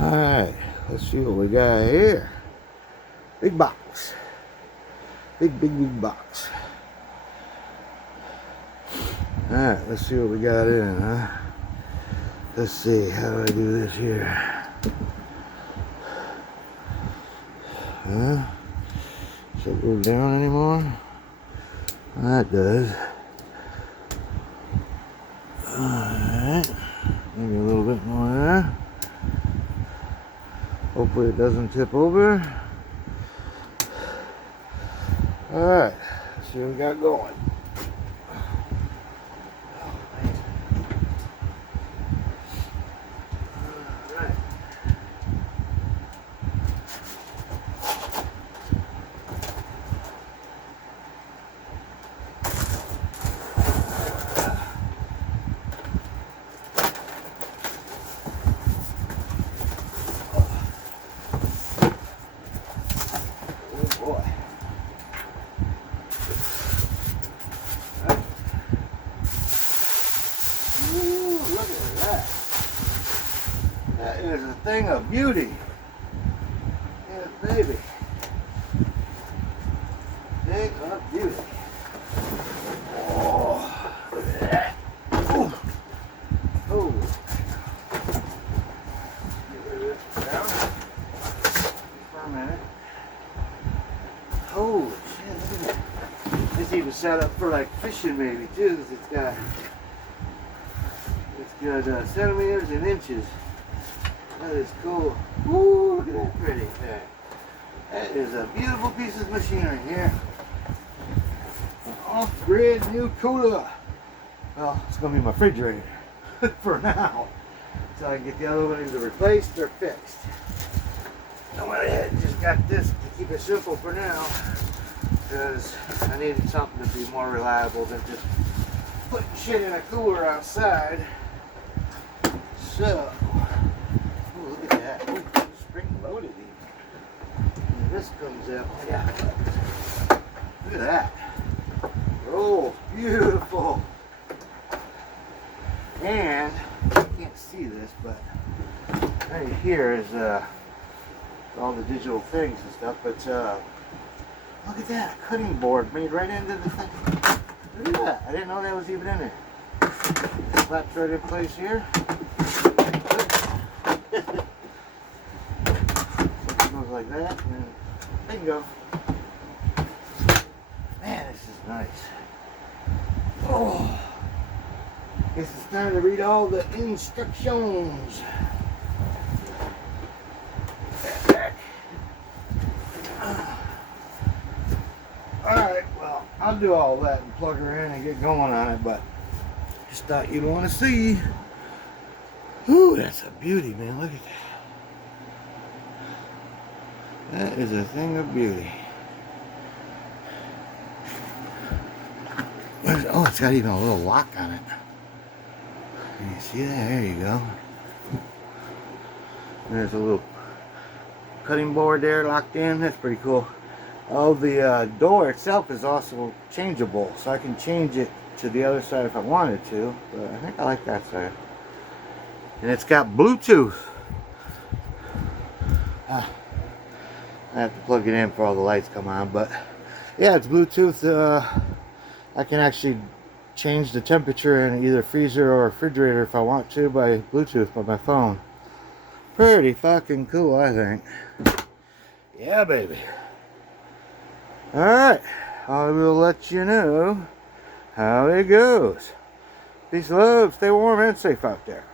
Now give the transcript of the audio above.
Alright, let's see what we got here. Big box. Big box. Alright, let's see what we got in, huh? Let's see, how do I do this here? Huh? Does it go down anymore? That does. Alright. Maybe a little bit more there. Hopefully it doesn't tip over. Alright, let's see what we got going. That is a thing of beauty. Yeah, baby. Thing of beauty. Oh, look at that. Oh. Oh. Get rid of this down for a minute. Oh, shit, look at that. This even set up for like fishing maybe too, because it's got centimeters and inches. That is cool. Ooh, look at that pretty thing. That is a beautiful piece of machinery here. An Offgrid new cooler. Well, it's going to be my refrigerator for now. So I can get the other one either replaced or fixed. I went ahead and just got this to keep it simple for now, because I needed something to be more reliable than just putting shit in a cooler outside. So, ooh, look at that. Ooh, spring loaded even. And this comes out. Yeah. Look at that. Oh, beautiful. And you can't see this, but right here is all the digital things and stuff. But look at that, a cutting board made right into the thing. Look at that. I didn't know that was even in there. It slaps right in place here. Goes like that, and bingo. Man, this is nice. Oh, guess it's time to read all the instructions. Alright, well, I'll do all that and plug her in and get going on it, but just thought you'd want to see. Ooh, that's a beauty, man. Look at that. That is a thing of beauty. Oh, it's got even a little lock on it. Can you see that? There you go. There's a little cutting board there locked in. That's pretty cool. Oh, the door itself is also changeable, so I can change it to the other side if I wanted to. But I think I like that side. And it's got Bluetooth. I have to plug it in for all the lights come on, but yeah, it's Bluetooth. I can actually change the temperature in either freezer or refrigerator if I want to by Bluetooth by my phone. Pretty fucking cool, I think. Yeah, baby. Alright, I will let you know how it goes. Peace, love, stay warm and safe out there.